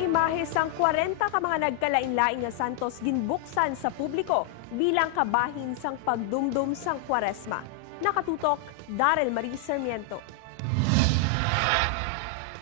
Imahe sang 40 ka mga nagkalain-laing nga Santos Ginbuksan sa publiko bilang kabahin sang pagdumdum sang Kwaresma. Nakatutok, Darrell Marie Sarmiento.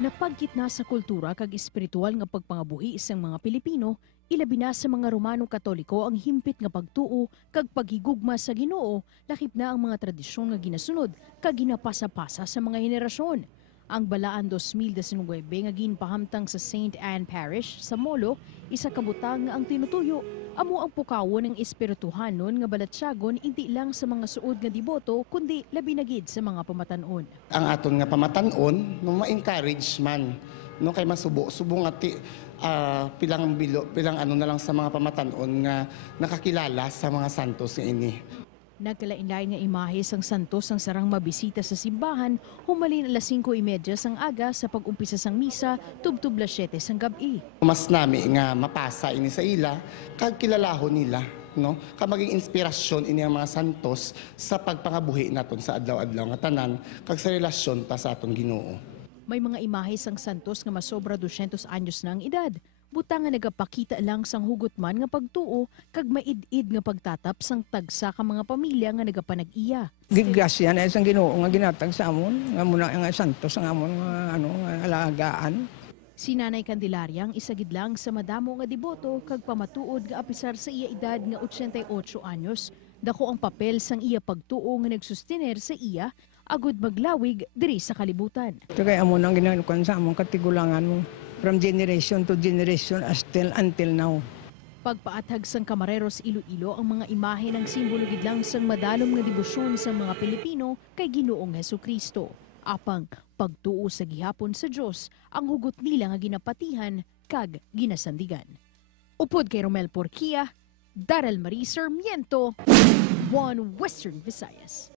Napagkitna sa kultura kag espiritual nga pagpangabuhi isang mga Pilipino, ilabi na sa mga Romano Katoliko ang himpit nga pagtuo kag paghigugma sa Ginoo, lakip na ang mga tradisyon nga ginasunod kag ginapasa-pasa sa mga henerasyon. Ang balaan 2019 nga ginpahamtang sa St. Anne Parish sa Molo, isa ka butang nga ang tinutuyo. Amo ang pukawon ng espirituhanon nga balatsyagon hindi lang sa mga suod nga diboto kundi labi na gid sa mga pamatanon. Ang aton nga pamatanon no ma-encourage man no kay masubo nga pilang ano na lang sa mga pamatanon nga nakakilala sa mga santos nga ini. Nagkalain-lain nga imahe sang Santos ang sarang mabisita sa simbahan, humalin alas 5:30 sang aga sa pag-umpisa sang misa, tubtub las 7 sang gabi. Mas nami nga mapasa ini sa ila kag kilalahon nila no ka maging inspirasyon ini ang mga santos sa pagpangabuhi naton sa adlaw-adlaw nga tanan kag sa relasyon ta sa aton Ginoo. May mga imahe sang Santos nga masobra 200 anyos na ang edad. Butang nga nagapakita lang sang hugotman nga pagtuo kag maid-id nga pagtatap sang tagsa ka mga pamilya nga nagapanag-iya. Gigasya na isang Ginoo nga ginatag sa amon nga muna nga Santos ang amon nga nga alagaan. Si Nanay Candelaria ang isagid lang sa madamo nga deboto kag pamatuod nga apisar sa iya edad nga 88 anyos, dako ang papel sang iya pagtuo nga nagsustener sa iya agud maglawig diri sa kalibutan. Ito kay amon ang ginakuan sa amon katigulangan mo. From generation to generation until now. Pagpaathag sang Kamareros Iloilo ang mga imahe ng simbolo gid lang sang madalom nga debosyon sa mga Pilipino kay Ginoong Hesukristo. Apang pagtuo sa gihapon sa Dios ang hugot nila nga ginapatihan kag ginasandigan. Upod kay Romel Porquia, Darrell Marie Sarmiento, One Western Visayas.